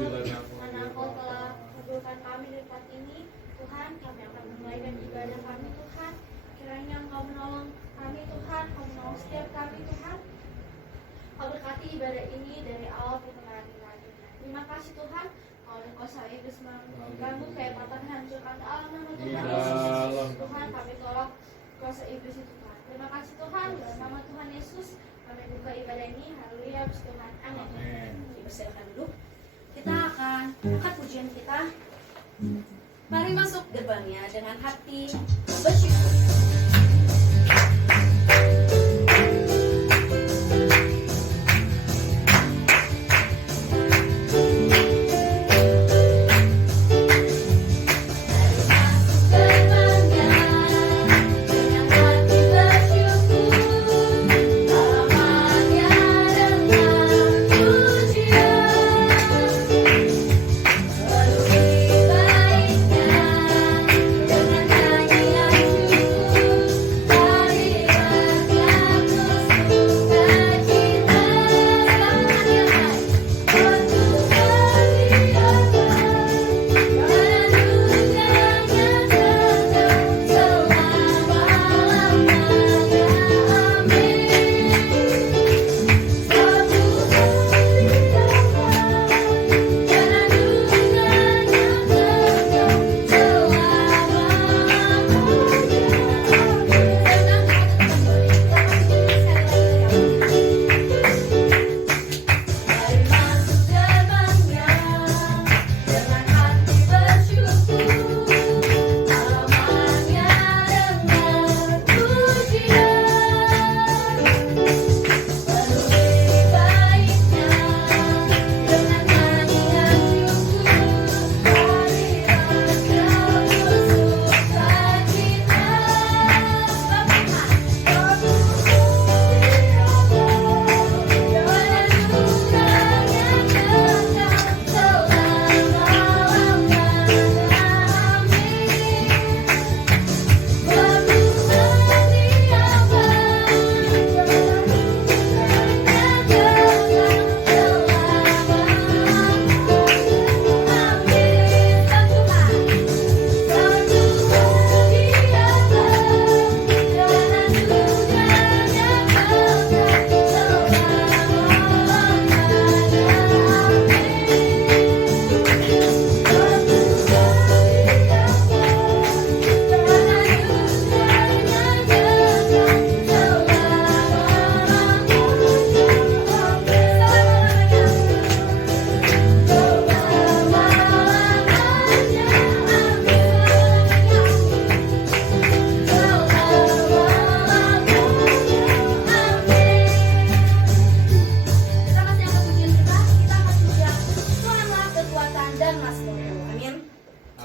karena Engkau telah mengabulkan kami di tempat ini. Tuhan, kami akan memulaikan ibadah kami Tuhan. Kiranya Engkau menolong kami Tuhan, Engkau menolong setiap kami Tuhan. Kau berkati ibadah ini dari awal sampai akhir. Terima kasih Tuhan. Kalau Engkau saya iblis mengganggu kayak patah hancurkan dalam nama Tuhan Yesus. Tuhan, kami tolak kuasa iblis itu Tuhan. Terima kasih Tuhan, dalam nama Tuhan Yesus kami buka ibadah ini. Haleluya, puji Tuhan. Amin. Silakan duduk. Kita akan angkat pujian kita. Mari masuk gerbangnya dengan hati bersyukur.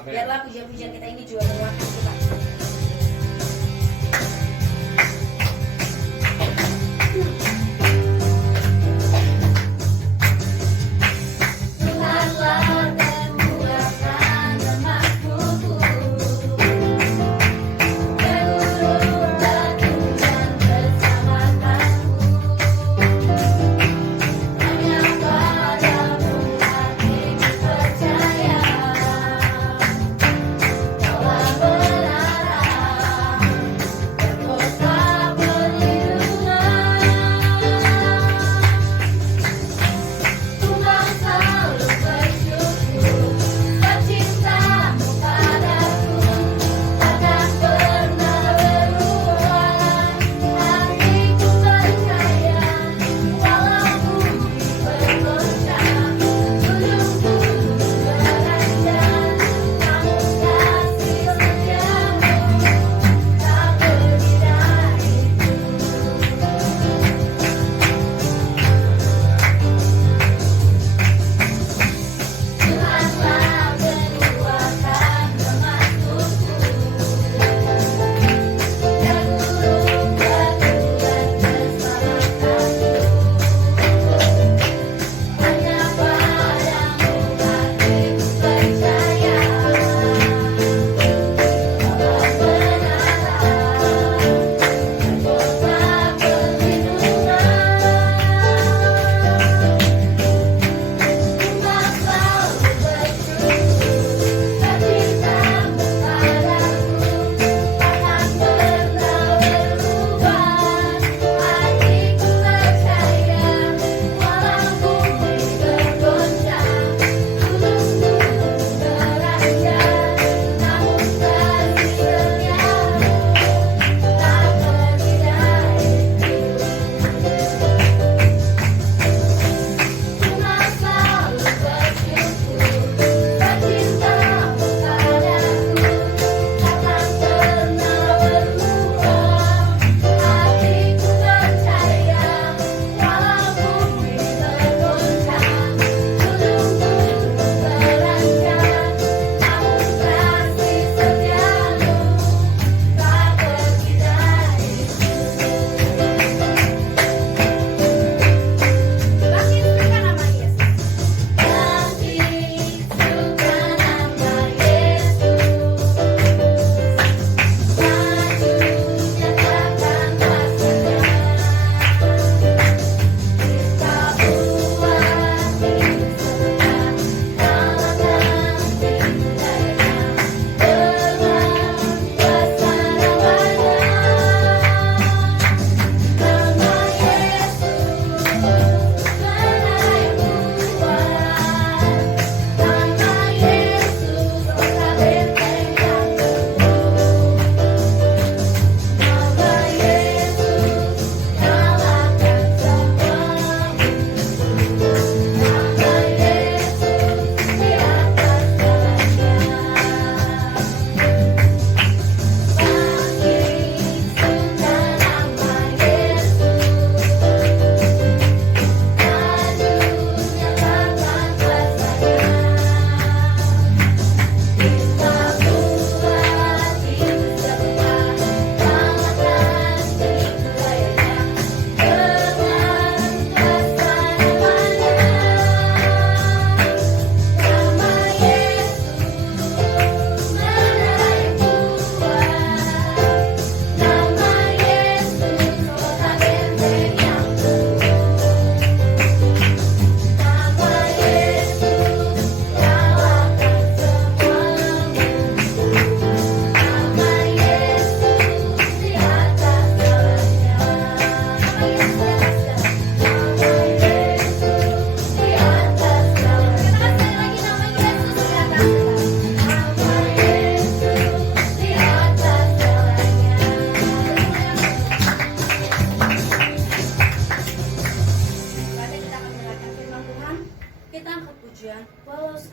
Biarlah pujian-pujian kita ini juga menguatkan kita. Telah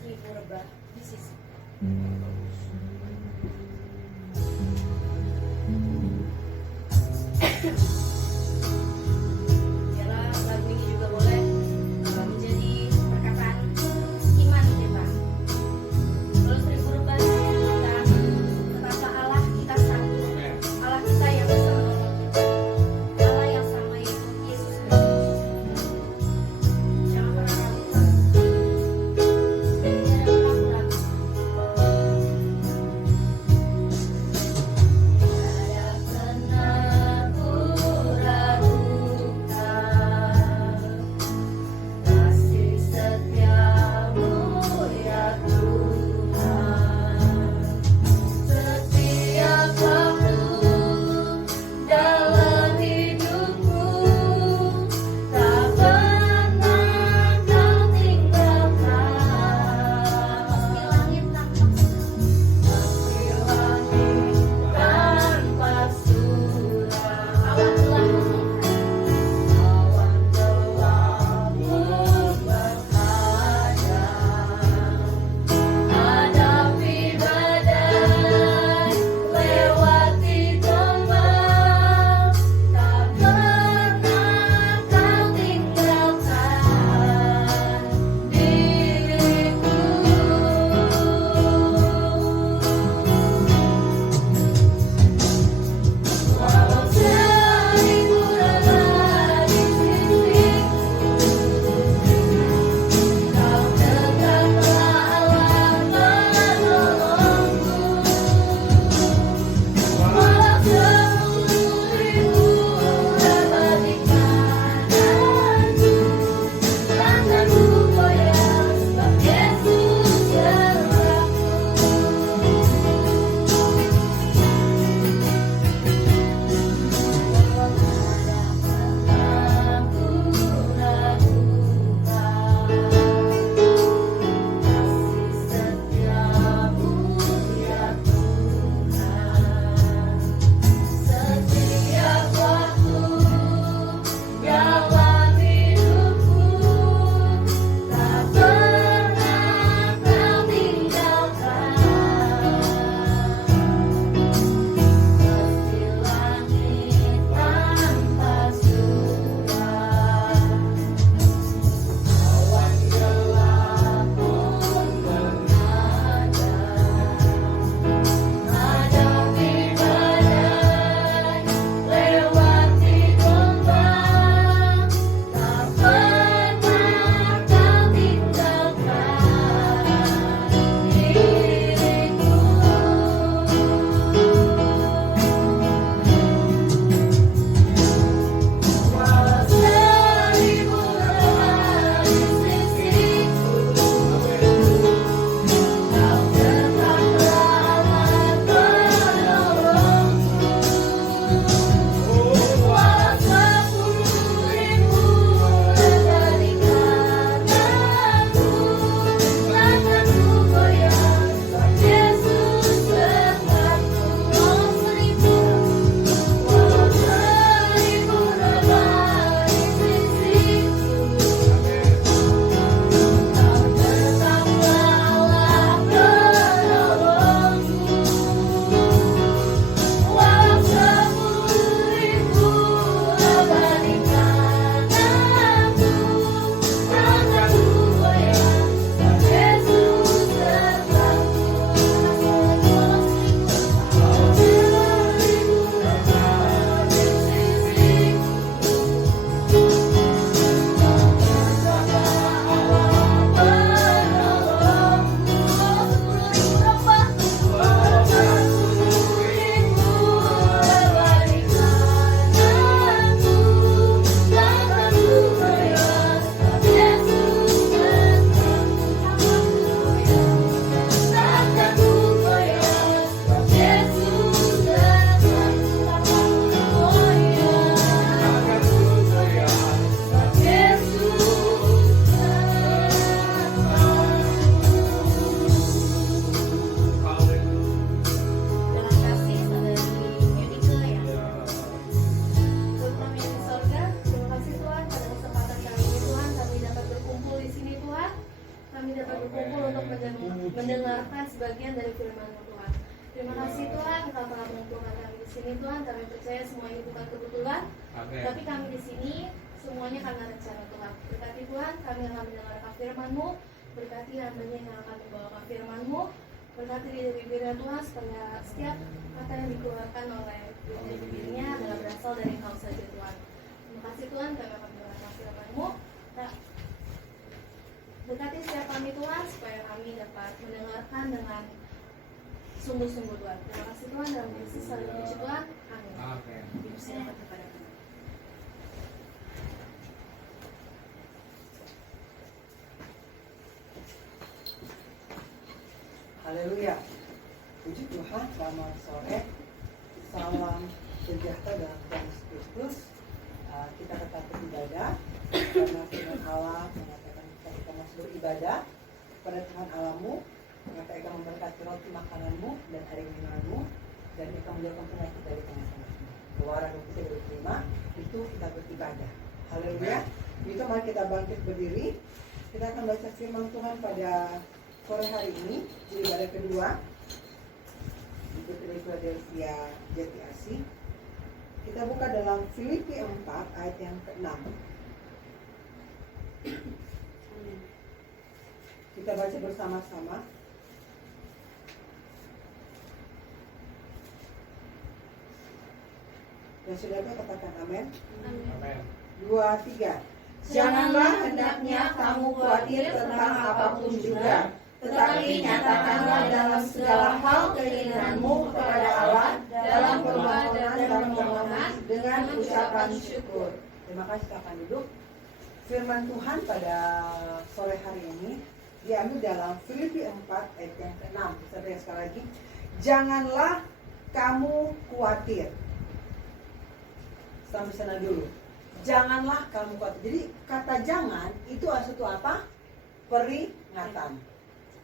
Sri Purba di sisi. Biarlah lagu ini juga boleh menjadi perkataan iman kita. Lalu Sri Purba kita betapa Allah kita satu, Allah kita yang bisa menolong kita, Allah yang sama yaitu Yesus Kristus. Jangan pernah ragukan. Jangan pernah ragu. Tiada pernah ku mendengarkan sebagian dari firman-Mu Tuhan. Terima kasih Tuhan, Engkau telah mengumpulkan kami di sini Tuhan. Kami percaya semua ini bukan kebetulan, tapi kami di sini semuanya karena rencana Tuhan. Berkati Tuhan, kami akan mendengarkan firman-Mu. Berkati hamba-Nya yang akan membawakan firman-Mu. Berkati diri bibirnya Tuhan, supaya setiap kata yang dikeluarkan oleh bibirnya adalah berasal dari Engkau saja Tuhan. Terima kasih Tuhan, kami akan mendengarkan firman-Mu. Berkati setiap kami Tuhan, supaya kami dapat mendengarkan dengan sungguh-sungguh Tuhan. Terima kasih Tuhan, dalam Yesus saling puji Tuhan. Amin. Dipersilakan kepada Tuhan. Haleluya. Puji Tuhan, selamat sore. Salam sejahtera dalam Tuhan Yesus Kristus. Kita tetap beribadah karena firman Allah mengatakan kita masih beribadah kepada Tuhan Allahmu, maka Ia memberkati roti makananmu dan air minummu, dan Ia menjauhkan penyakit dari tengah-tengahmu. Keluaran 23:25 itu kita beribadah. Haleluya. Itu mari kita bangkit berdiri. Kita akan baca firman Tuhan pada sore hari ini di ibadah kedua di Gereja Philadelphia Jati Asih. Kita buka dalam Filipi 4 ayat yang ke-6. Kita baca bersama-sama. Yang sudah katakan amin. Amin. 2, 3. Janganlah hendaknya kamu khawatir tentang apapun juga, tetapi nyatakanlah dalam segala hal keinginanmu kepada Allah dalam permohonan dan permohonan dengan ucapan syukur. Terima kasih, silakan duduk. Firman Tuhan pada sore hari ini diambil dalam Filipi 4 ayat yang ke-6. Kita lihat sekali lagi. Janganlah kamu khawatir. Sampai sana dulu. Janganlah kamu khawatir. Jadi kata jangan itu suatu apa? Peringatan.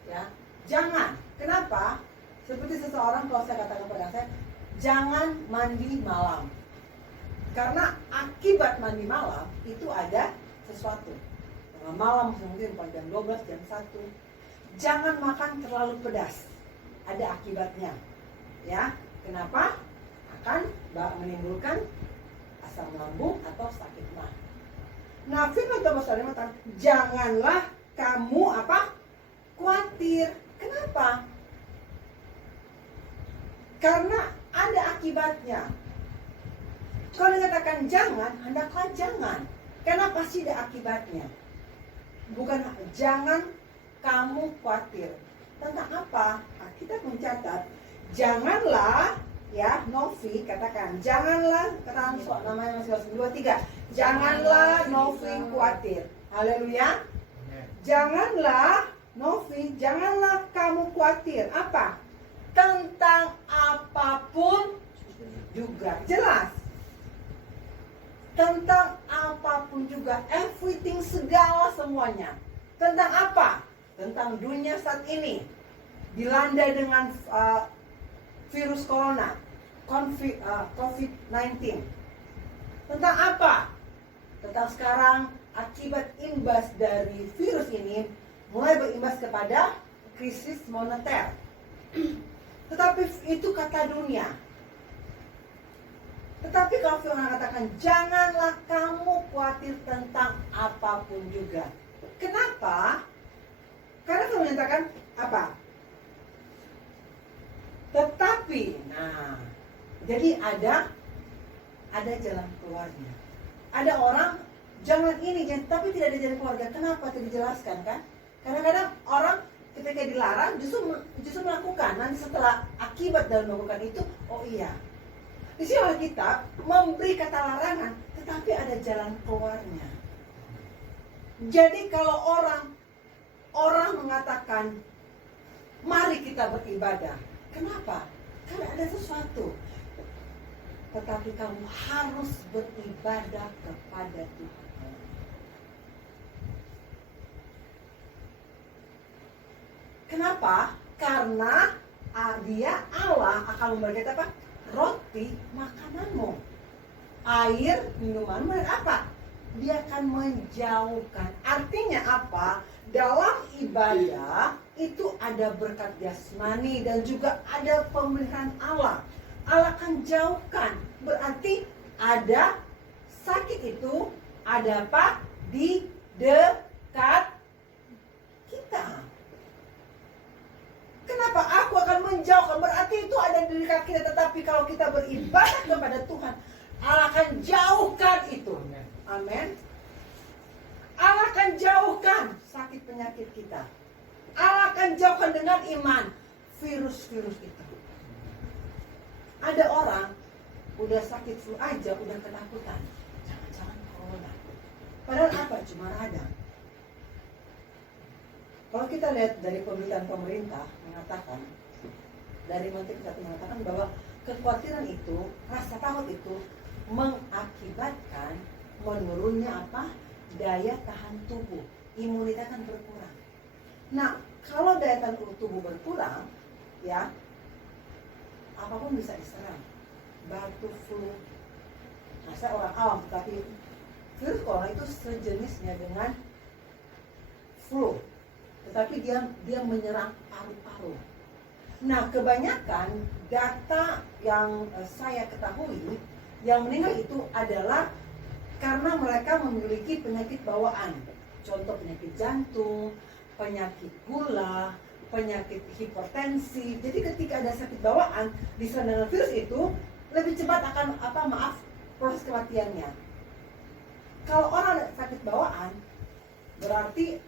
Ya, jangan. Kenapa? Seperti seseorang kalau saya katakan kepada saya, jangan mandi malam. Karena akibat mandi malam itu ada sesuatu. Tengah malam mungkin pada jam 12, jam 1. Jangan makan terlalu pedas. Ada akibatnya. Ya, kenapa? Akan menimbulkan asam lambung atau sakit mah. Nah, firman Tuhan mengatakan, janganlah kamu apa? Khawatir. Kenapa? Karena ada akibatnya. Kalau dikatakan jangan, hendaklah jangan. Karena pasti ada akibatnya. Bukan jangan kamu khawatir. Tentang apa? Nah, kita mencatat, janganlah, ya, Novi katakan, janganlah, katakan namanya masing-masing, 2, 3. Janganlah Novi khawatir. Haleluya. Janganlah Novi, janganlah kamu khawatir. Apa? Tentang apapun juga. Jelas. Tentang apapun juga. Everything, segala semuanya. Tentang apa? Tentang dunia saat ini. Dilanda dengan virus corona. COVID-19. Tentang apa? Tentang sekarang akibat imbas dari virus ini mulai berimbas kepada krisis moneter. Tetapi itu kata dunia. Tetapi kalau firman katakan, janganlah kamu khawatir tentang apapun juga. Kenapa? Karena firman menyatakan apa? Tetapi, nah, jadi ada jalan keluarnya. Ada orang jangan ini, tapi tidak ada jalan keluarga. Kenapa? Tidak dijelaskan kan? Kadang-kadang orang ketika dilarang justru melakukan. Nanti setelah akibat dalam melakukan itu, oh iya. Di sini oleh kita memberi kata larangan, tetapi ada jalan keluarnya. Jadi kalau orang mengatakan, mari kita beribadah. Kenapa? Karena ada sesuatu. Tetapi kamu harus beribadah kepada Tuhan. Kenapa? Karena dia Allah akan memberikan apa? Roti makananmu, air minumanmu, dan apa? Dia akan menjauhkan. Artinya apa? dalam ibadah itu ada berkat jasmani dan juga ada pemeliharaan Allah. Allah akan jauhkan. Berarti ada sakit itu ada apa? Di dekat kita. Kenapa aku akan menjauhkan? Berarti itu ada di dekat kita. Tetapi kalau kita beribadah kepada Tuhan, Allah akan jauhkan itu. Amin. Allah akan jauhkan sakit penyakit kita. Allah akan jauhkan dengan iman virus-virus itu. Ada orang udah sakit flu aja udah ketakutan. Jangan-jangan corona. Padahal apa? Cuma radang. Kalau kita lihat dari pemberitaan pemerintah mengatakan, dari Menteri Kesehatan mengatakan bahwa kekhawatiran itu, rasa takut itu mengakibatkan menurunnya apa? Daya tahan tubuh, imunitas akan berkurang. Nah, kalau daya tahan tubuh berkurang, ya, apapun bisa diserang. Batuk, flu. Nah, saya orang awam, tapi virus corona itu sejenisnya dengan flu, tetapi dia menyerang paru-paru. Nah, kebanyakan data yang saya ketahui, yang meninggal itu adalah karena mereka memiliki penyakit bawaan. Contoh penyakit jantung, penyakit gula, penyakit hipertensi. Jadi ketika ada sakit bawaan diserang dengan virus itu, lebih cepat akan proses kematiannya. Kalau orang ada sakit bawaan, berarti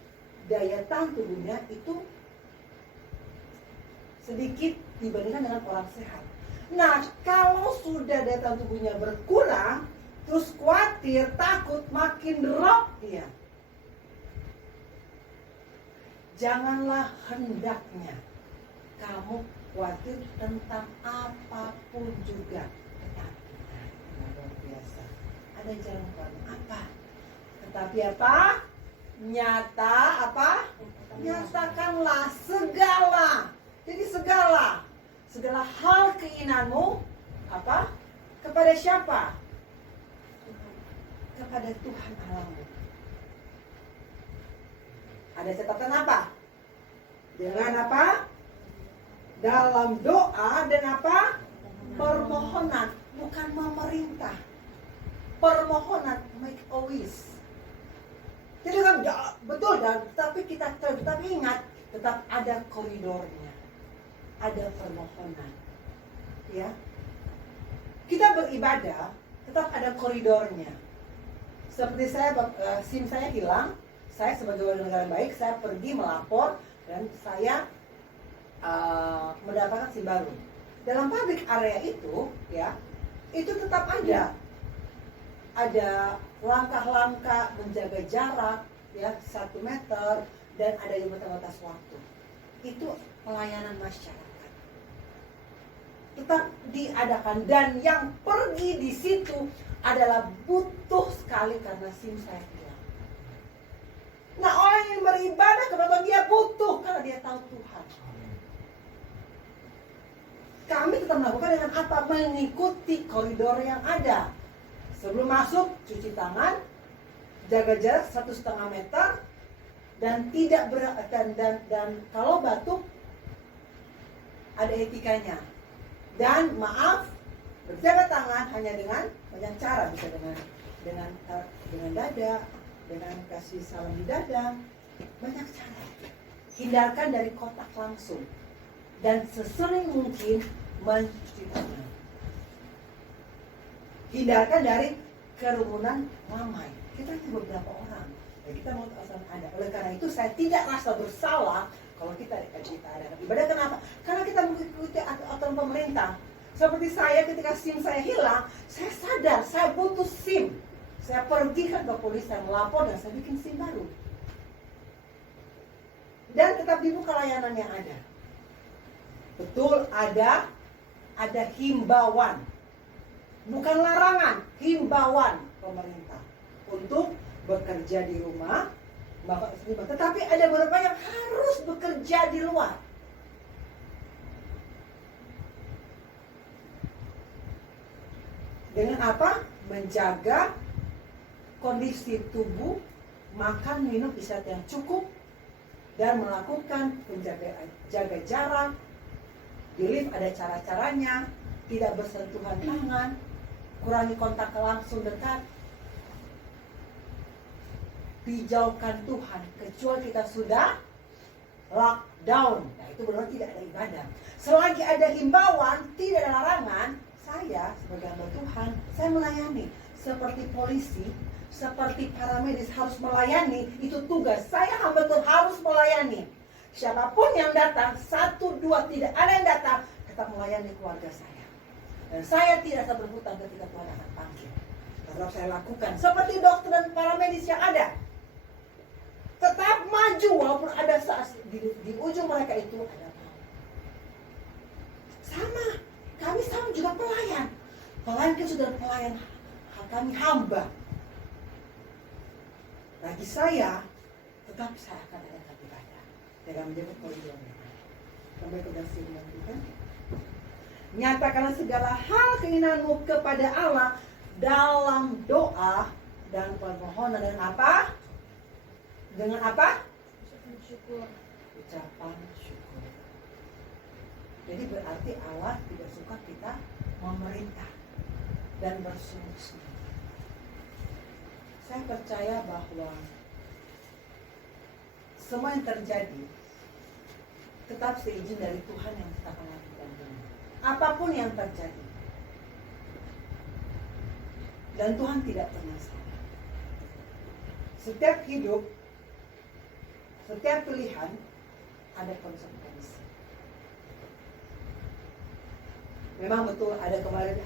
daya tahan tubuhnya itu sedikit dibandingkan dengan orang sehat. Nah, kalau sudah daya tahan tubuhnya berkurang, terus khawatir, takut, makin drop dia. Janganlah hendaknya kamu khawatir tentang apapun juga. Luar biasa. Ada jalan keluar apa? Tetapi apa? Nyata apa? Nyatakanlah segala. Jadi segala hal keinginanmu apa? Kepada siapa? Kepada Tuhan Allahmu. Ada catatan apa? Dengan apa? Dalam doa dan apa? Permohonan, bukan memerintah. Permohonan, make a wish. Jadi kan betul dan tapi ingat tetap ada koridornya. Ada permohonan. Ya. Kita beribadah tetap ada koridornya. Seperti saya, SIM saya hilang, saya sebagai warga negara baik, saya pergi melapor dan saya mendapatkan SIM baru. Dalam public area itu, ya, itu tetap ada langkah-langkah menjaga jarak, ya, 1 meter dan ada yang batas waktu. Itu pelayanan masyarakat. Tetap diadakan dan yang pergi di situ adalah butuh sekali karena SIM saya hilang. Nah, orang yang beribadah kepada dia butuh karena dia tahu Tuhan. Kami tetap melakukan dengan apa? Mengikuti koridor yang ada. Sebelum masuk cuci tangan, jaga jarak 1,5 meter dan tidak dan kalau batuk ada etikanya. Dan maaf, berjabat tangan hanya dengan banyak cara, bisa dengan dada, dengan kasih salam di dada, banyak cara. Hindarkan dari kontak langsung dan sesering mungkin mencuci tangan. Hindarkan dari kerumunan ramai. Kita hanya beberapa orang, dan kita mau asal ada. Oleh karena itu saya tidak rasa bersalah kalau kita ada ibadah. Kenapa? Karena kita mengikuti aturan pemerintah. Seperti saya ketika SIM saya hilang, saya sadar saya butuh SIM. Saya pergi ke polisi, saya melapor dan saya bikin SIM baru. Dan tetap dibuka layanan yang ada. Betul ada himbauan. Bukan larangan, himbauan pemerintah untuk bekerja di rumah. Tetapi ada beberapa yang harus bekerja di luar. Dengan apa? Menjaga kondisi tubuh, makan minum istirahat yang cukup, dan melakukan jaga jarak. Di lift ada cara-caranya, tidak bersentuhan tangan, kurangi kontak langsung dekat. Dijauhkan Tuhan kecuali kita sudah lockdown. Nah, itu benar tidak ada ibadah. Selagi ada himbauan, tidak ada larangan, saya sebagai hamba Tuhan, saya melayani. Seperti polisi, seperti para medis harus melayani, itu tugas. Saya hamba Tuhan harus melayani. Siapapun yang datang, 1, 2, tidak ada yang datang, tetap melayani keluarga saya. Dan saya tidak akan berhutang ketika Tuhan akan panggil. Tetap saya lakukan. Seperti dokter dan para medis yang ada. Tetap maju walaupun ada saat di ujung mereka itu ada maut. Sama, kami sama juga pelayan. Pelayan kita sudah pelayan, kami hamba. Bagi saya, tetap saya akan adakan ibadah dengan menjaga koridor. Sampai kepada firman Tuhan. Nyatakanlah segala hal keinginanmu kepada Allah dalam doa dan permohonan dengan apa? Dengan apa? Syukur. Ucapan syukur. Jadi berarti Allah tidak suka kita memerintah dan bersungut-sungut. Saya percaya bahwa semua yang terjadi tetap seizin dari Tuhan yang kita akan lakukan. Apapun yang terjadi. Dan Tuhan tidak pernah salah. Setiap hidup, setiap pilihan ada konsekuensi. Memang betul ada kemarin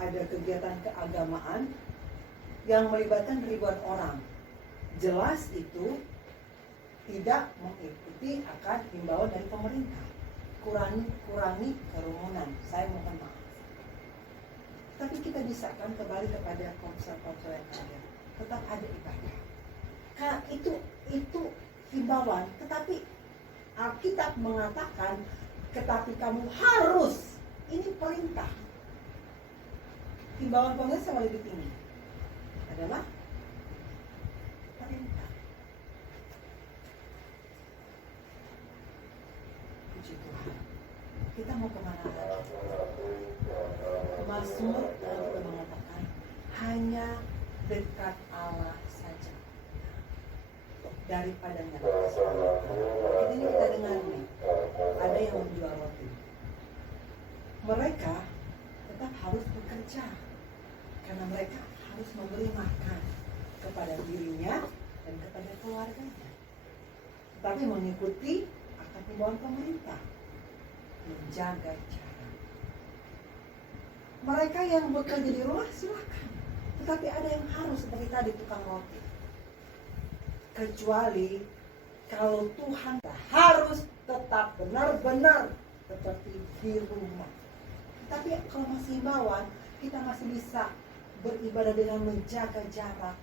ada kegiatan keagamaan yang melibatkan ribuan orang. Jelas itu tidak mengikuti akan himbauan dari pemerintah. Kurangi kerumunan. Saya mohon maaf. Tapi kita bisa kan kembali kepada konsep-konsep yang ada. Tetap ada ibadah. Karena itu himbauan. Tetapi Alkitab mengatakan, tetapi kamu harus. Ini perintah. Himbauan pemerintah sama lebih tinggi adalah perintah. Puji Tuhan. Kita mau kemana lagi? Mazmur sudah mengatakan hanya dekat Allah saja daripada nyata. Ini kita dengar nih, ada yang menjual roti. Mereka tetap harus bekerja karena mereka harus memberi makan kepada dirinya dan kepada keluarganya. Tetapi mengikuti akan himbauan pemerintah, menjaga jarak. Mereka yang bekerja di rumah silakan, tetapi ada yang harus seperti tadi tukang roti. Kecuali kalau Tuhan harus tetap benar-benar seperti di rumah. Tapi kalau masih himbauan, kita masih bisa beribadah dengan menjaga jarak,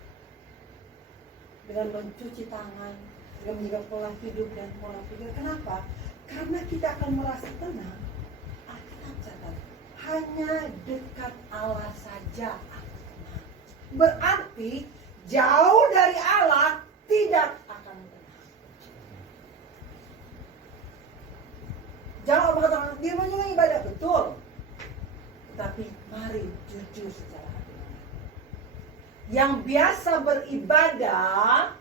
dengan mencuci tangan, dengan menjaga pola hidup dan pola pikir. Kenapa? Karena kita akan merasa tenang. Alkitab catat, hanya dekat Allah saja akan tenang. Berarti jauh dari Allah tidak akan tenang. Jangan berkata, dia menjual ibadah, betul. Tapi mari jujur secara hati. Yang biasa beribadah,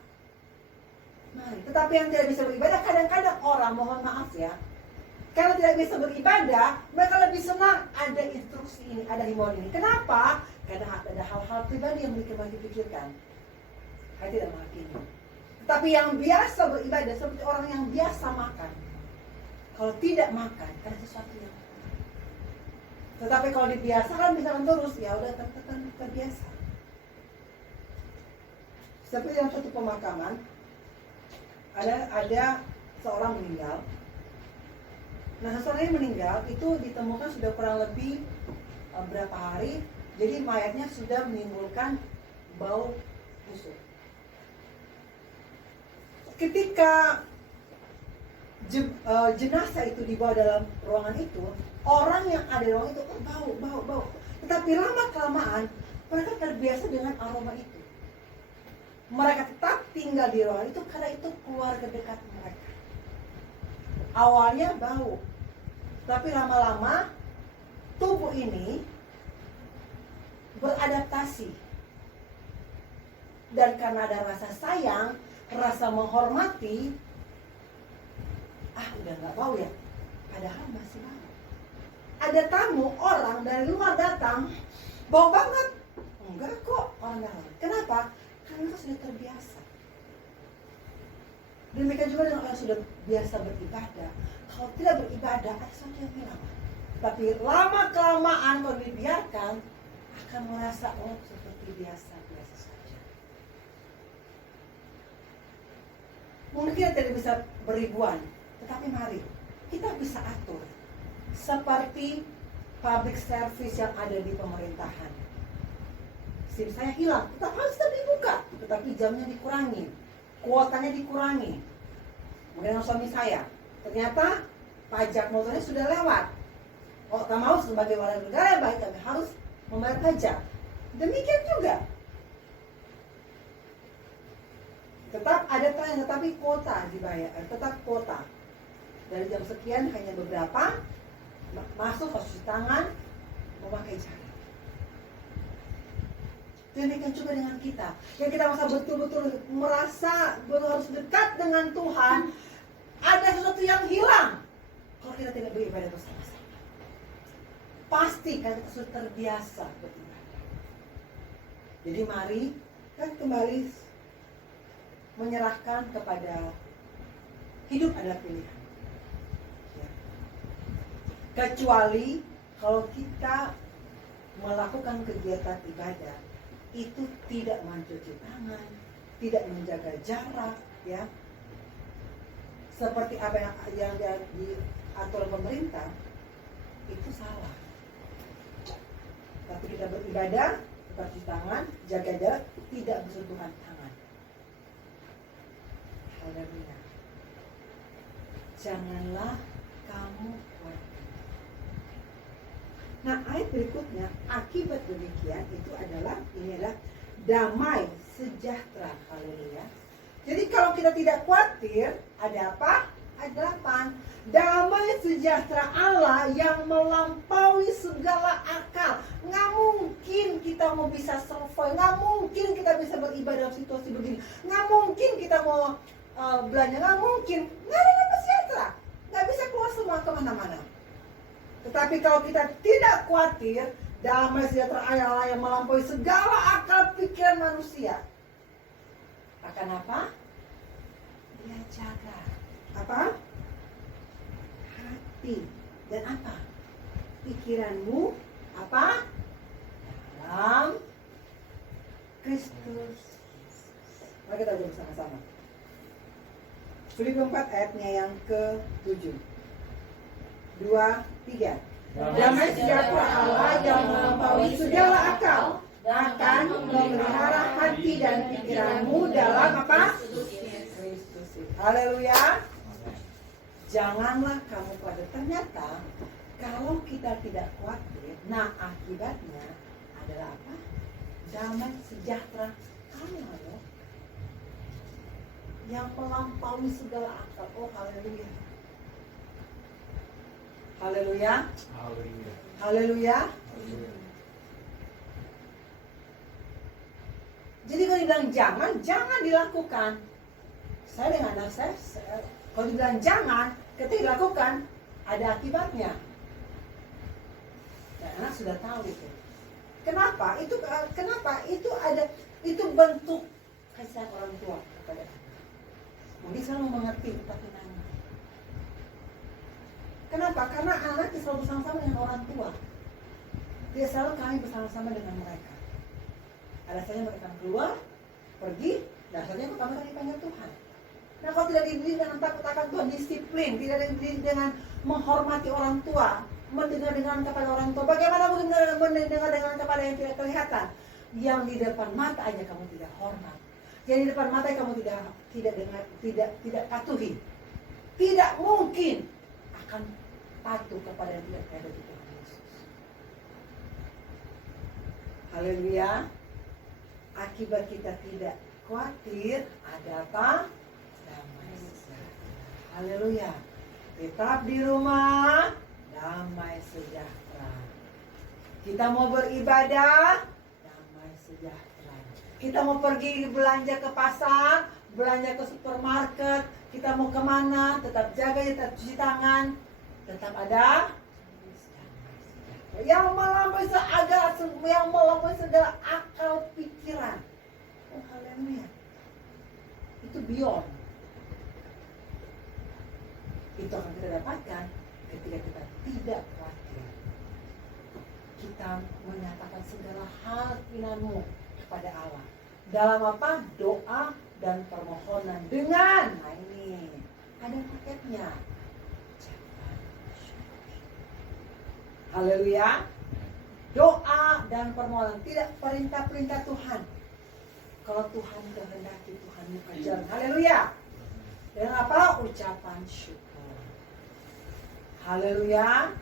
mari. Tetapi yang tidak bisa beribadah, kadang-kadang orang, mohon maaf ya, kalau tidak bisa beribadah, mereka lebih senang ada instruksi ini, ada himbauan ini. Kenapa? Karena ada hal-hal pribadi yang mereka pikirkan. Saya tidak menghakimi. Tetapi yang biasa beribadah seperti orang yang biasa makan. Kalau tidak makan, ada sesuatu yang. Tetapi kalau dibiasakan bisa terus, ya udah terbiasa. Seperti dalam suatu pemakaman, ada seorang meninggal. Nah, seseorang yang meninggal itu ditemukan sudah kurang lebih berapa hari, jadi mayatnya sudah menimbulkan bau busuk. Ketika jenazah itu dibawa dalam ruangan itu, orang yang ada di ruangan itu bau. Tetapi lama kelamaan mereka terbiasa dengan aroma itu. mereka tetap tinggal di ruangan itu karena itu keluarga dekat mereka. Awalnya bau, tapi lama-lama tubuh ini beradaptasi. Dan karena ada rasa sayang, rasa menghormati, udah nggak bau ya, padahal masih bau. Ada tamu orang dari luar datang, bau banget. Enggak kok, orang dalam. Kenapa? Karena mereka sudah terbiasa. Demikian juga dengan orang yang sudah biasa beribadah. Kalau tidak beribadah, ada sesuatu yang hilang. Tapi lama kelamaan kalau dibiarkan, akan merasa seperti biasa-biasa saja. Mungkin kita tidak bisa beribuan, tetapi mari kita bisa atur seperti public service yang ada di pemerintahan. SIM saya hilang, tetap harus dibuka, tetapi jamnya dikurangi, kuotanya dikurangi. Mungkin suami saya, ternyata pajak motornya sudah lewat. Oh, tak mau sebagai warga negara yang baik, kami harus membayar pajak. Demikian juga. Tetap ada tren, tetapi kuota dibayar, tetap kuota. Dari jam sekian hanya beberapa, masuk harus cuci tangan, memakai jarak. Demikian juga dengan kita, yang kita betul-betul merasa bahwa harus dekat dengan Tuhan. Ada sesuatu yang hilang kalau kita tidak beribadah bersama-sama. Pasti kan kita sudah terbiasa beribadah. Jadi mari kita kembali menyerahkan kepada hidup adalah pilihan. Ya. Kecuali kalau kita melakukan kegiatan ibadah itu tidak mencuci tangan, tidak menjaga jarak, ya. Seperti apa yang diatur pemerintah, itu salah. Tapi kita beribadah, tetap cuci tangan, jaga jarak, tidak bersentuhan tangan. Haleluya. Janganlah kamu khawatir. Nah, ayat berikutnya, akibat demikian itu adalah, ini adalah damai sejahtera. Haleluya. Jadi kalau kita tidak khawatir, ada apa? Ada 8. Damai sejahtera Allah yang melampaui segala akal. Nggak mungkin kita mau bisa survive, nggak mungkin kita bisa beribadah dalam situasi begini, nggak mungkin kita mau belanja, nggak mungkin. Nggak ada damai sejahtera, nggak bisa keluar semua kemana-mana. Tetapi kalau kita tidak khawatir, damai sejahtera Allah yang melampaui segala akal pikiran manusia. Akan apa? Dia jaga apa? Hati dan apa? Pikiranmu apa? Dalam Kristus. Mari kita baca bersama-sama. Filipi 4 ayatnya yang ke-7. 2, 3. Damai sejahtera Allah yang melampaui segala akal akan memelihara hati dan pikiranmu dalam apa? Kristus. Haleluya. Janganlah kamu khawatir. Ternyata kalau kita tidak khawatir, nah akibatnya adalah apa? Damai sejahtera Allah ya, yang melampaui segala akal. Oh haleluya. Haleluya. Haleluya. Haleluya. Jadi kalau dibilang jangan dilakukan. Saya dengan anak saya kalau dibilang jangan, ketika dilakukan, ada akibatnya. Dan anak sudah tahu itu. Kenapa? Itu ada, itu bentuk kasih orang tua kepada anak. Mungkin selalu mengerti, tapi nanya. Kenapa? Karena anak selalu bersama-sama dengan orang tua. Dia selalu kami bersama-sama dengan mereka. Ada saja mereka keluar, pergi, dasarnya pertama kali dipanggil Tuhan. Nah kalau tidak dididik dengan takut akan Tuhan, disiplin, tidak dididik dengan menghormati orang tua, mendengar kepada orang tua, bagaimana mungkin mendengar dengan kepada yang tidak kelihatan? Yang di depan mata aja kamu tidak hormat, yang di depan mata kamu tidak dengar, tidak patuhi, tidak mungkin akan patuh kepada yang tidak ada di Tuhan Yesus. Haleluya. Akibat kita tidak khawatir, ada apa? Damai sejahtera. Haleluya. Tetap di rumah, damai sejahtera. Kita mau beribadah, damai sejahtera. Kita mau pergi belanja ke pasar, belanja ke supermarket, kita mau kemana, tetap jaga, tetap cuci tangan, tetap ada yang melampaui segala akal pikiran. Oh, haleluya. Itu beyond. Itu akan kita dapatkan ketika kita tidak khawatir. Kita menyatakan segala hal keinginanmu kepada Allah. Dalam apa? Doa dan permohonan dengan, nah ini ada paketnya. Haleluya. Doa dan permohonan, tidak perintah-perintah Tuhan. Kalau Tuhan kehendaki, Tuhan mengajar. Haleluya. Dengan apa? Ucapan syukur. Haleluya.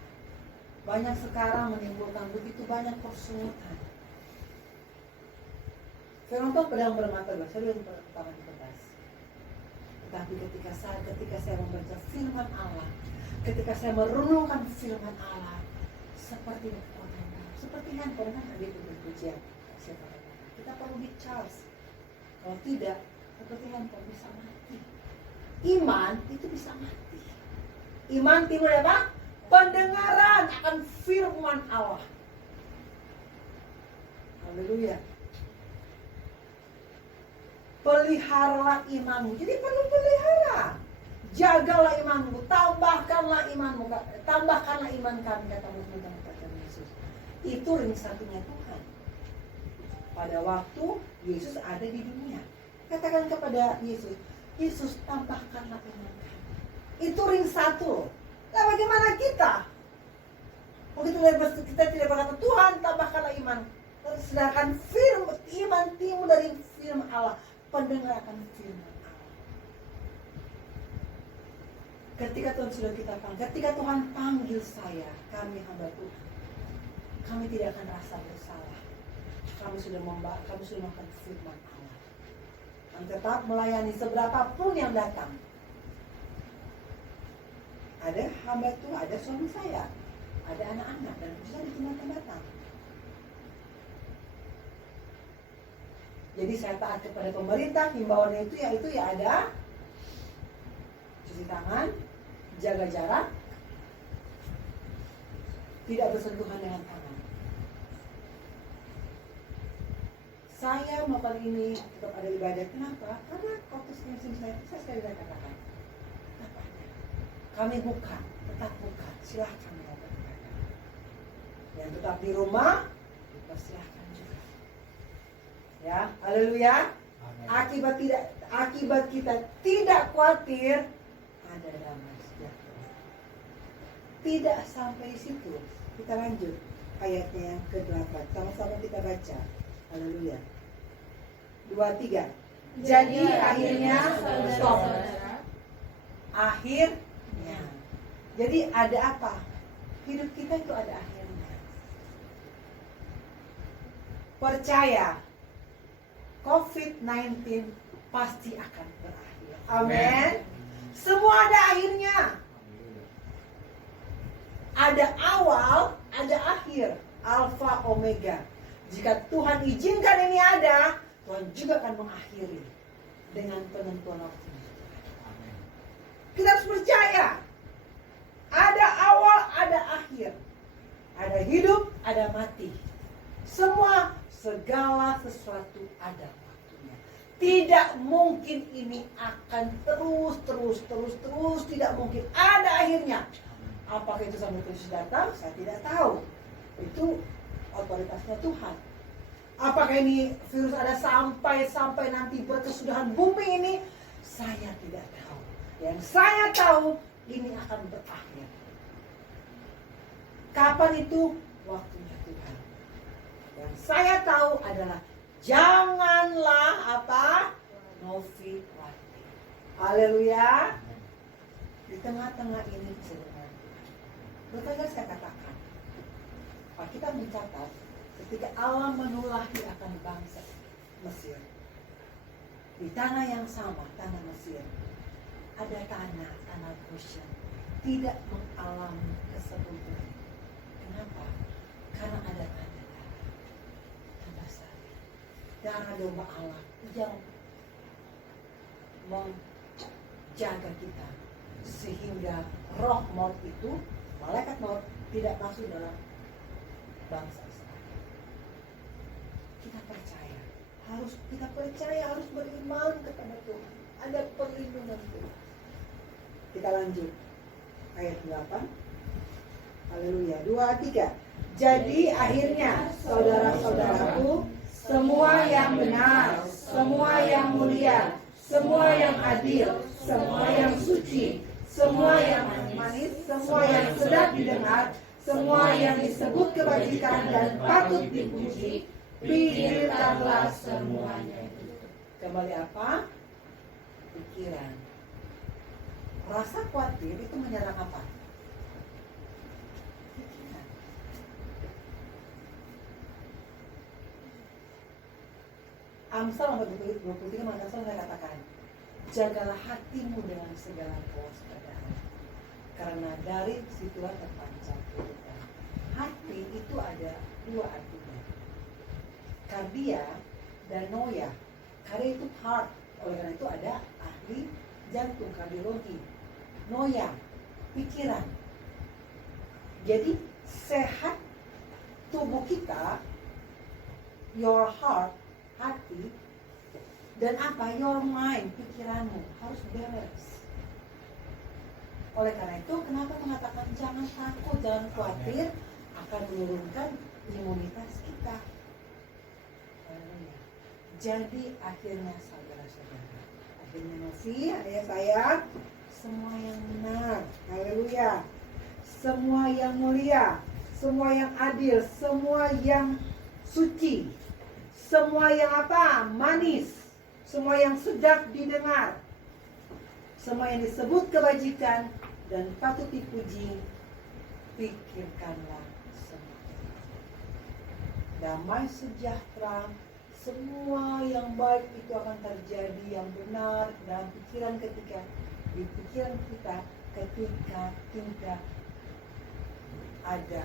Banyak sekarang menimbulkan begitu banyak persungutan. Firman Tuhan pedang bermata dua, saya belum pertama di kertas. Tetapi ketika saya membaca firman Allah, ketika saya merenungkan firman Allah, seperti handphone kan ada itu berpujian. Kita perlu di charge. Kalau tidak, seperti handphone bisa mati. Iman itu bisa mati. Iman timbul apa? Pendengaran akan firman Allah. Haleluya. Peliharalah imanmu. Jadi perlu pelihara. Jagalah imanmu, tambahkanlah imanmu, tambahkanlah iman kami, kata Yesus. Itu ring satunya Tuhan. Pada waktu Yesus ada di dunia, katakan kepada Yesus, Yesus tambahkanlah iman kami. Itu ring satu. Nah, bagaimana kita? Begitu kita tidak berkata Tuhan tambahkanlah iman, sedangkan firman iman timbul dari firman Allah, pendengar akan firman. Ketika Tuhan sudah kita panggil, ketika Tuhan panggil saya, kami hamba Tuhan, kami tidak akan rasa bersalah. Kami sudah makan firman Allah. Kami tetap melayani seberapapun yang datang. Ada hamba Tuhan, ada suami saya, ada anak-anak, dan bisa ditinggalkan datang. Jadi saya taat kepada pemerintah, himbauannya itu ya ada cuci tangan, jaga jarak, tidak bersentuhan dengan tangan. Saya melakukan ini tetap ada ibadah. Kenapa? Karena konteks prinsip saya sekali lagi katakan, kami buka, tetap buka, silahkan melakukan ibadah. Yang tetap di rumah, silahkan juga. Ya, haleluya. Akibat kita tidak khawatir, ada damai sejahtera. Tidak sampai di situ. Kita lanjut ayatnya yang ke-8. Sama-sama kita baca. Haleluya. 2-3. Jadi akhirnya stop. Akhirnya. Jadi ada apa? Hidup kita itu ada akhirnya. Percaya, COVID-19 pasti akan berakhir. Amin. Semua ada akhirnya. Ada awal, ada akhir. Alfa, Omega. Jika Tuhan izinkan ini ada, Tuhan juga akan mengakhiri dengan penentuan waktu. Kita harus percaya. Ada awal, ada akhir. Ada hidup, ada mati. Segala sesuatu ada waktunya. Tidak mungkin ini akan terus, tidak mungkin. Ada akhirnya. Apakah itu sampai Kristus datang? Saya tidak tahu. Itu otoritasnya Tuhan. Apakah ini virus ada sampai nanti berkesudahan bumi ini? Saya tidak tahu. Yang saya tahu, ini akan berakhir. Kapan itu? Waktunya Tuhan. Yang saya tahu adalah janganlah apa? Novi khawatir. Haleluya. Di tengah-tengah ini sebenarnya berkali saya katakan, Pak, kita mencatat ketika Allah menulahi akan bangsa Mesir. Di tanah yang sama, tanah Mesir, ada tanah Goshen, tidak mengalami kesebutan. Kenapa? Karena ada tanda sari, darah domba Allah yang menjaga kita, sehingga roh maut itu, malaikat maut tidak masuk dalam bangsa Israel. Kita percaya, harus beriman kepada Tuhan. Ada perlindungan Tuhan. Kita lanjut ayat 8. Haleluya. 2, 3. Jadi akhirnya saudara-saudaraku, semua yang benar, semua yang mulia, semua yang adil, semua yang suci, semua yang manis, semua yang sedap didengar, semua yang disebut kebajikan dan patut dipuji, pikirkanlah semuanya itu. Kembali apa? Pikiran. Rasa khawatir itu menyerang apa? Pikiran. Amsal 23 mengatakan, saya katakan, jagalah hatimu dengan segala kewaspadaan, karena dari situlah terpancar kehidupan. Hati itu ada dua artinya, kardia dan noia. Kardia itu heart, oleh karena itu ada ahli jantung, kardiologi. Noia, pikiran. Jadi sehat tubuh kita, your heart, hati, dan apa? Your mind, pikiranmu harus beres. Oleh karena itu, kenapa mengatakan jangan takut, jangan khawatir, akan menurunkan imunitas kita. Jadi akhirnya saudara-saudara, akhirnya masih ada saya, semua yang benar, haleluya, semua yang mulia, semua yang adil, semua yang suci, semua yang apa? Manis, semua yang sedap didengar, semua yang disebut kebajikan dan patut dipuji, pikirkanlah semua. Damai sejahtera, semua yang baik itu akan terjadi, yang benar dalam pikiran ketika di pikiran kita ketika tidak ada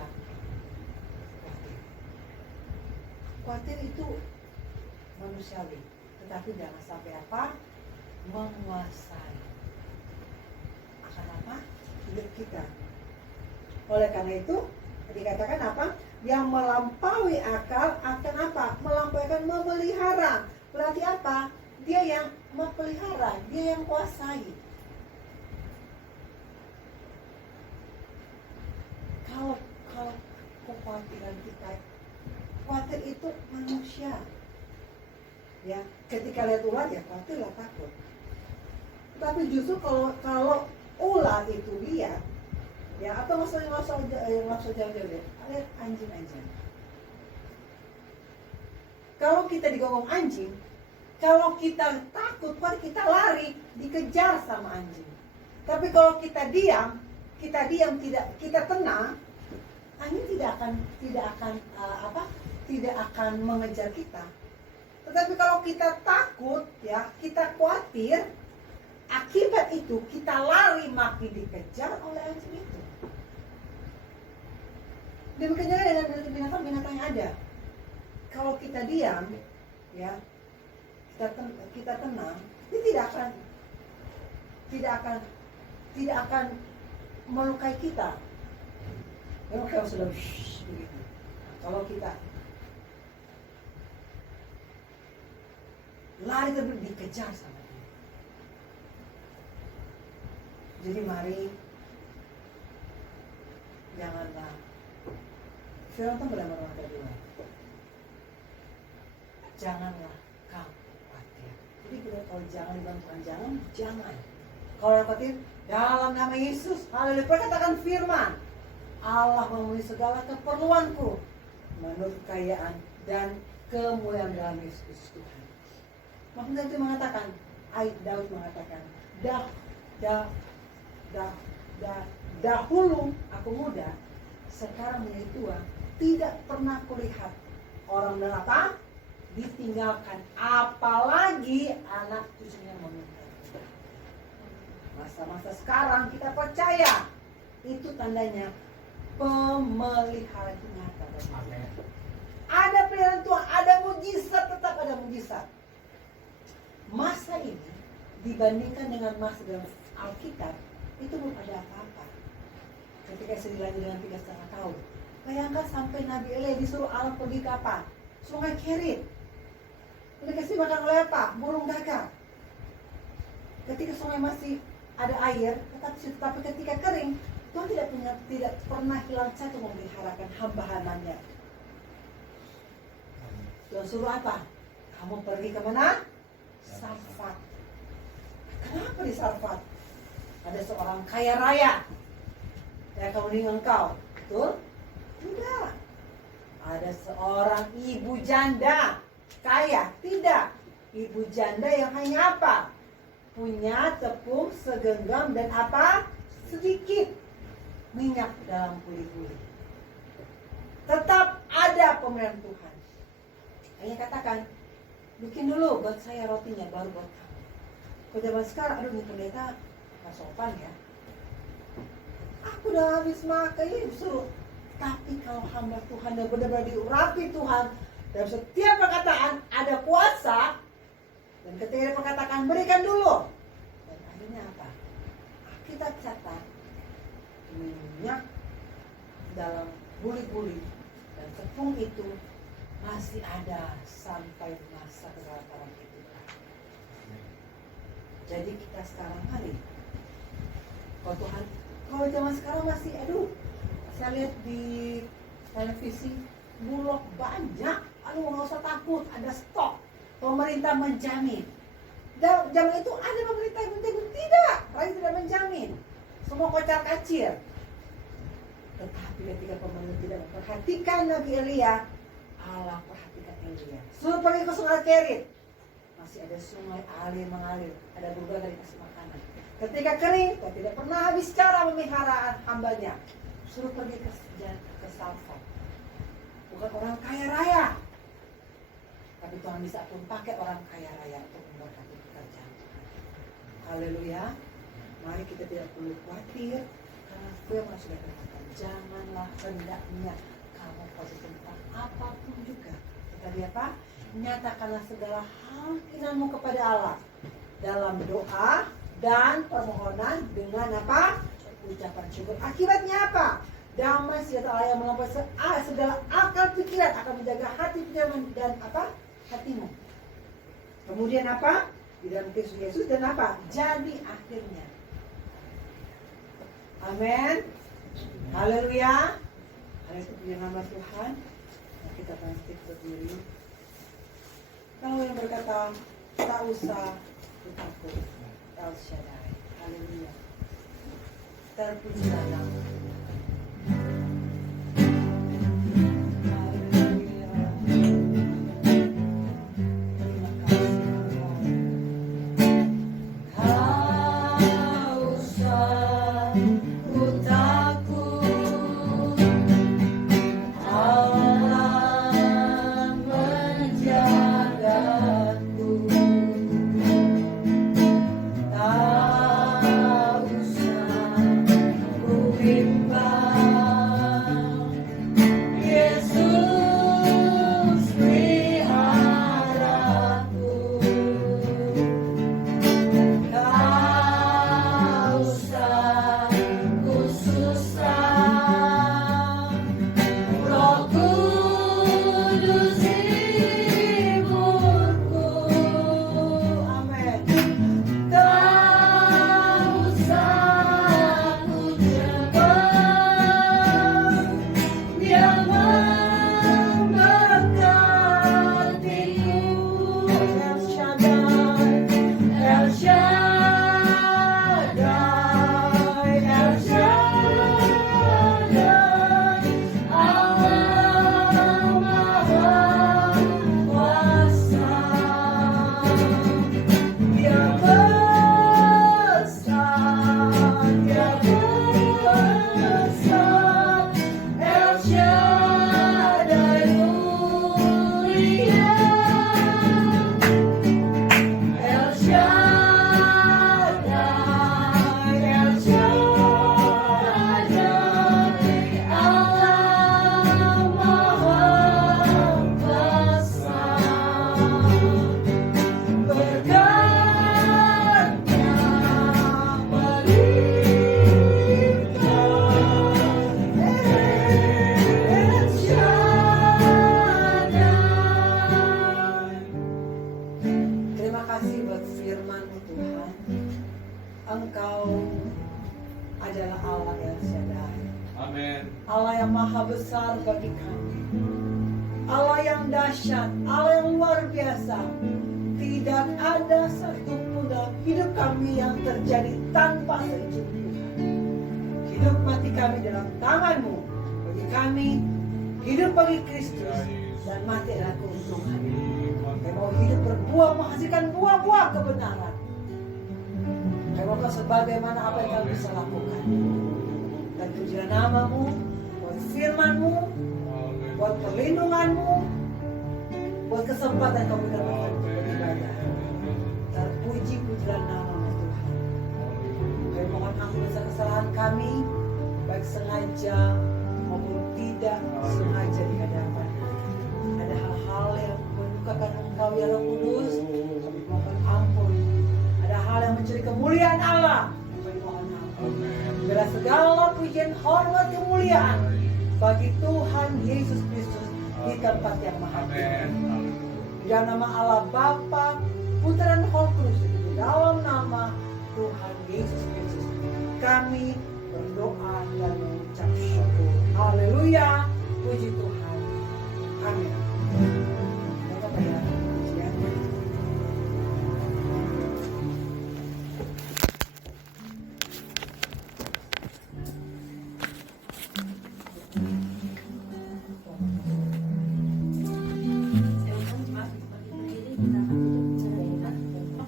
khawatir. Khawatir itu manusiawi, tetapi jangan sampai apa? Menguasai akan apa? Hidup kita. Oleh karena itu dikatakan apa? Yang melampaui akal akan apa? Melampauikan memelihara. Berarti apa? Dia yang memelihara, dia yang kuasai. Kalau kekhawatiran kita, khawatir itu manusia. Ya, ketika lihat ular ya khawatir lah, takut. Tapi justru kalau ular itu lihat, ya atau maksudnya nggak jauh-jauh, lihat anjing. Kalau kita digonggong anjing, kalau kita takut, kita lari, dikejar sama anjing. Tapi kalau kita diam, tidak kita tenang, anjing tidak akan mengejar kita. Tetapi kalau kita takut, ya kita khawatir, akibat itu kita lari makin dikejar oleh anjing itu. Demikian juga dengan binatang yang ada. Kalau kita diam, ya kita tenang, ini tidak akan melukai kita. Memang kalau sudah begitu. Kalau kita lari terus dikejar sama dia. Jadi mari janganlah. Firman Tuhan dalam kedua. Janganlah kamu khawatir. Jadi kita kalau jangan dibantukan jangan. Kalau khawatir dalam nama Yesus, haleluya. Perkatakan firman. Allah memenuhi segala keperluanku menurut kekayaan dan kemuliaan dalam Yesus Tuhan. Maka itu mengatakan, Daud mengatakan, dahulu aku muda, sekarang menjadi tua, tidak pernah kulihat orang dengan apa? ditinggalkan, apalagi anak cucunya meminta. Masa-masa sekarang kita percaya itu tandanya pemeliharaan itu nyata. Ada peliharaan Tuhan, ada mujizat, tetap ada mujizat. Masa ini dibandingkan dengan masa dalam Alkitab itu belum ada apa-apa. Ketika sedih lagi dengan 3,5 tahun, bayangkan sampai Nabi Elia disuruh Allah pergi ke apa? Sungai Kerit. Dikasih makan oleh apa? Burung gagak. Ketika sungai masih ada air, tetapi ketika kering, Tuhan tidak pernah hilang satu memeliharakan hamba-hambanya. Tuhan suruh apa? Kamu pergi ke mana? Sarfat. Kenapa di Sarfat? Ada seorang kaya raya. Kayak kamu dengan engkau. Betul? Tidak. Ada seorang ibu janda kaya. Tidak. Ibu janda yang hanya apa? Punya tepung segenggam dan apa? Sedikit minyak dalam kuli-kuli. Tetap ada pemeliharaan Tuhan. Hanya katakan, bikin dulu buat saya rotinya, baru buat kamu. Kalau zaman sekarang, aduh ini pendeta gak sopan ya. Aku udah habis makan, ya suruh. Tapi kalau hamba Tuhan yang benar-benar diurapi Tuhan, dalam setiap perkataan ada kuasa. Dan ketika dia perkatakan, berikan dulu. Dan akhirnya apa? Kita catat minyak dalam buli-buli. Dan tepung itu masih ada sampai masa kegelapan itu. Jadi kita sekarang mari. Kalau zaman sekarang masih, aduh, saya lihat di televisi Bulog banyak. Aduh, nggak usah takut, ada stok. Pemerintah menjamin. Zaman itu ada pemerintah yang menjamin, tidak, rakyat tidak menjamin. Semua kocar kacir. Tetapi ketika pemerintah tidak memperhatikan Nabi Elia, Allah perhatikan Elia. Suruh pergi ke sungai Kerit. Masih ada sungai alir mengalir, ada berbagai kasih makanan. Ketika kering, kau tidak pernah habis cara memelihara hambanya. Suruh pergi ke Sarfat. Bukan orang kaya raya, tapi Tuhan bisa pun pakai orang kaya raya untuk memberkati pekerjaan. Haleluya. Mari kita tidak perlu khawatir, karena firman sudah katakan, janganlah hendaknya kamu pada tempat apapun juga. Tetapi apa? Nyatakanlah segala hal keinginanmu kepada Allah dalam doa dan permohonan dengan apa? Ucapan syukur. Akibatnya apa? Damai sejahtera yang melampaui segala akal pikiran akan menjaga hati pikiran dan apa? Hatimu. Kemudian apa? Di dalam Kristus Yesus dan apa? Jadi akhirnya. Amin. Haleluya. Hari itu punya nama Tuhan. Nah, kita bangkit berdiri. Kalau yang berkata tak usah takut, El Shaddai. Haleluya. Terpujilah nama. Rimba Allah yang maha besar bagi kami. Allah yang dahsyat, Allah yang luar biasa. Tidak ada satupun dalam hidup kami yang terjadi tanpa seizin Tuhan. Hidup mati kami dalam tangan-Mu. Bagi kami, hidup bagi Kristus dan mati adalah keuntungan. Kami mau hidup berbuah, menghasilkan buah-buah kebenaran. Kami mau sebagaimana apa yang kami bisa lakukan. Dan pujilah nama-Mu, buat firman-Mu, buat perlindungan-Mu, buat kesempatan kami dapat beribadah. Terpuji-pujilah nama-Mu Tuhan. Kami mohon ampun dosa kesalahan kami, baik sengaja maupun tidak sengaja di hadapan. Ada hal-hal yang mendukakan Engkau ya Roh Kudus, kami mohon ampun. Ada hal yang mencuri kemuliaan Allah, kami mohon ampun. Bila segala pujian, hormat, kemuliaan bagi Tuhan Yesus Kristus di tempat yang maha tinggi. Di dalam nama Allah Bapa, Putra dan Roh Kudus, di dalam nama Tuhan Yesus Kristus, kami berdoa dan mengucap syukur. Haleluya, puji Tuhan. Amin. Bapak ya, pujiannya. Silakan jemaat bagi berdiri, kita akan tutup acara kita.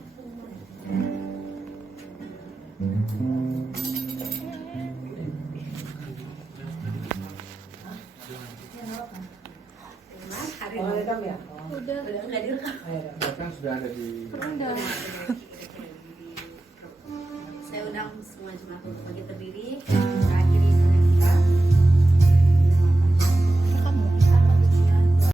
Hari Oh, ada ya? Udah. udah direkam. Ayo. Bahkan sudah ada di Udah.